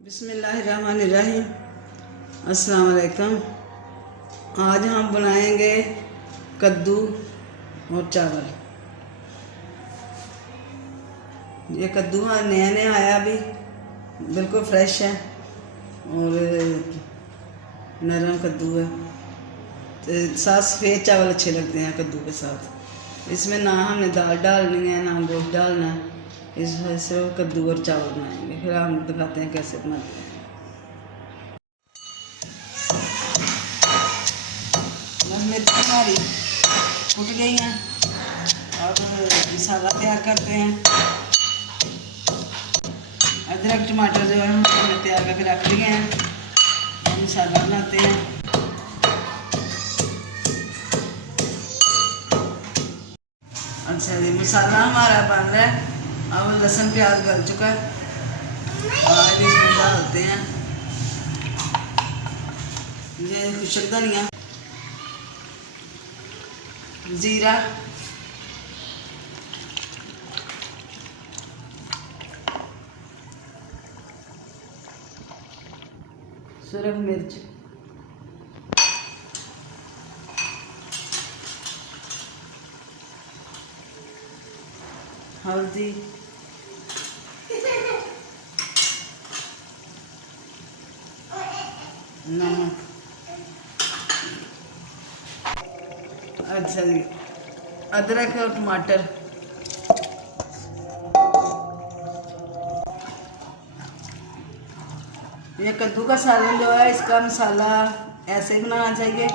बिस्मिल्लाहिर्रहमानिर्रहीम। अस्सलाम वालेकुम। आज हम बनाएंगे कद्दू और चावल। ये कद्दू हाँ नया नया आया, अभी बिल्कुल फ्रेश है और नरम कद्दू है। तो साथ सफ़ेद चावल अच्छे लगते हैं कद्दू के साथ। इसमें ना हमने दाल डालनी है ना गोश्त डालना है, इस वजह से कद्दू और चावल बनाएंगे। फिर हम दिखाते हैं कैसे बनाते हैं। मिर्च हमारी फूट गई हैं, अब मसाला तैयार करते हैं। अदरक टमाटर जो है हमने तैयार करके रख लिए हैं, मसाला बनाते हैं। अच्छा जी, मसाला हमारा बन रहा है। अब लहसुन प्याज गल चुका है, आज इसमें डालते हैं ये खुशक धनिया, जीरा, सुरख मिर्च, हल्दी, नमक। अच्छा जी, अदरक और टमाटर, ये कद्दू का सालन जो है इसका मसाला ऐसे ही बनाना चाहिए।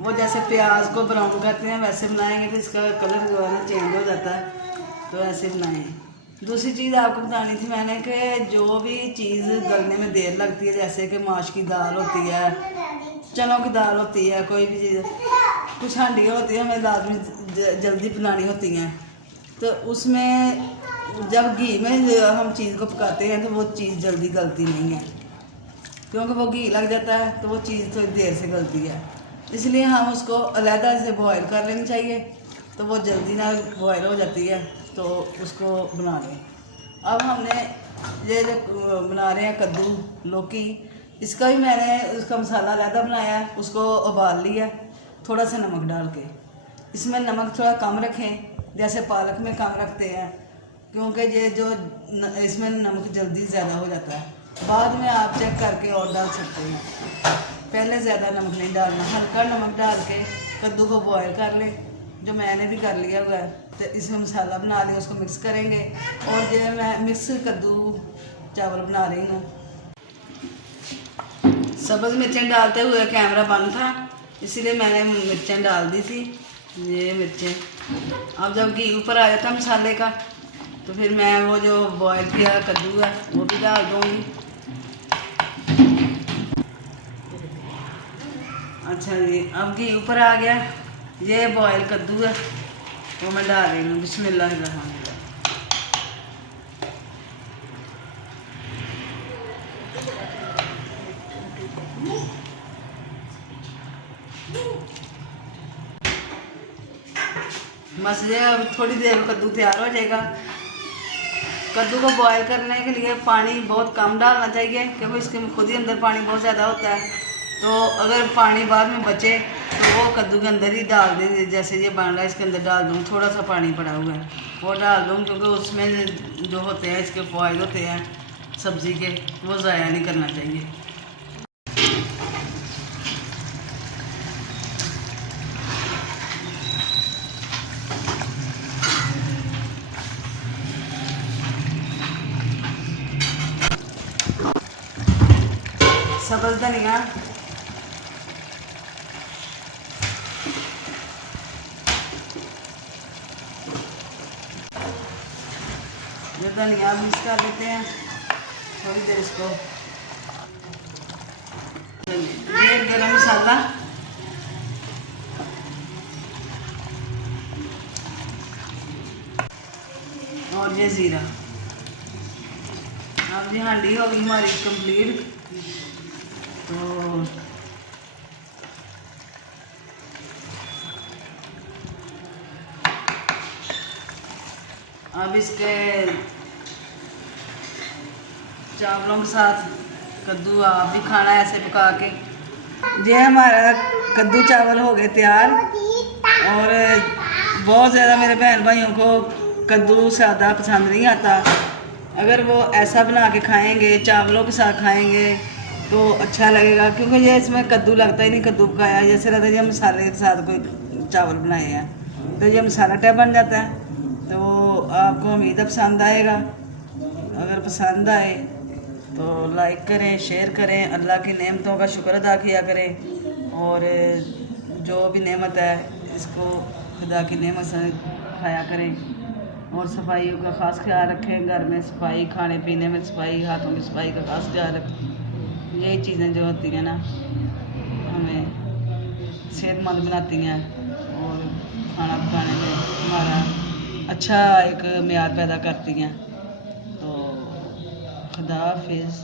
वो जैसे प्याज को ब्राउन करते हैं वैसे बनाएंगे तो इसका कलर जो है ना चेंज हो जाता है, तो ऐसे बनाएं। दूसरी चीज़ आपको बतानी थी मैंने कि जो भी चीज़ गलने में देर लगती है, जैसे कि माश की दाल होती है, चनों की दाल होती है, कोई भी चीज़, कुछ हांडियाँ होती है हमें लाजमी जल्दी बनानी होती हैं, तो उसमें जब घी में हम चीज़ को पकाते हैं तो वो चीज़ जल्दी गलती नहीं है, क्योंकि वो घी लग जाता है तो वो चीज़ थोड़ी देर से गलती है। इसलिए हम उसको अलहदा से बॉयल कर लेनी चाहिए, तो वो जल्दी ना बॉयल हो जाती है, तो उसको बना लें। अब हमने ये जो बना रहे हैं कद्दू लौकी, इसका भी मैंने उसका मसाला अलहदा बनाया है, उसको उबाल लिया थोड़ा सा नमक डाल के। इसमें नमक थोड़ा कम रखें, जैसे पालक में कम रखते हैं, क्योंकि ये जो इसमें नमक जल्दी ज़्यादा हो जाता है। बाद में आप चेक करके और डाल सकते हैं, पहले ज़्यादा नमक नहीं डालना। हल्का नमक डाल के कद्दू को बॉयल कर ले, जो मैंने भी कर लिया हुआ है। तो इसमें मसाला बना लिया, उसको मिक्स करेंगे। और जो मैं मिक्स कद्दू चावल बना रही हूँ। सब्ज़ मिर्चें डालते हुए कैमरा बंद था, इसीलिए मैंने मिर्चें डाल दी थी, ये मिर्चें। अब जब घी ऊपर आया था मसाले का, तो फिर मैं वो जो बॉयल किया कद्दू है वो भी डाल दूँगी। अच्छा जी, अब घी ऊपर आ गया, ये बॉयल कद्दू है वो मैं डाल रही हूँ। बिस्मिल्लाहिर्रहमानिर्रहीम। बस ये अब थोड़ी देर में कद्दू तैयार हो जाएगा। कद्दू को बॉयल करने के लिए पानी बहुत कम डालना चाहिए, क्योंकि इसके खुद ही अंदर पानी बहुत ज़्यादा होता है। तो अगर पानी बाद में बचे तो वो कद्दू के अंदर ही डाल दें। जैसे ये बन रहा है इसके अंदर डाल दूँ, थोड़ा सा पानी पड़ा हुआ है वो डाल दूँ, क्योंकि उसमें जो होते हैं इसके फ़ायदे होते हैं सब्ज़ी के, वो ज़ाया नहीं करना चाहिए। सब्ज़ धनिया, ये धनिया मिक्स कर देते हैं थोड़ी देर इसको। ये गरम मसाला, और ये ज़ीरा। अब ये हांडी होगी हमारी कंप्लीट। तो अब इसके चावलों के साथ कद्दू आप भी खाना है ऐसे पका के। ये हमारा कद्दू चावल हो गए तैयार। और बहुत ज़्यादा मेरे बहन भाइयों को कद्दू सादा पसंद नहीं आता। अगर वो ऐसा बना के खाएंगे, चावलों के साथ खाएंगे तो अच्छा लगेगा, क्योंकि ये इसमें कद्दू लगता ही नहीं। कद्दू पकाया जैसे लगता है ये मसाले के साथ कोई चावल बनाए हैं, तो ये मसाला टाइप बन जाता है। तो आपको उम्मीद है पसंद आएगा। अगर पसंद आए तो लाइक करें, शेयर करें, अल्लाह की नेमतों का शुक्र अदा किया करें। और जो भी नेमत है इसको खुदा की नेमत से खाया करें। और सफाइयों का ख़ास ख्याल रखें। घर में सफाई, खाने पीने में सफाई, हाथों की सफाई का ख़ास ख्याल रखें। यही चीज़ें जो होती हैं ना हमें सेहतमंद बनाती हैं और खाना पकाने में हमारा अच्छा एक म्यार पैदा करती हैं। तो खुदा हाफिज़।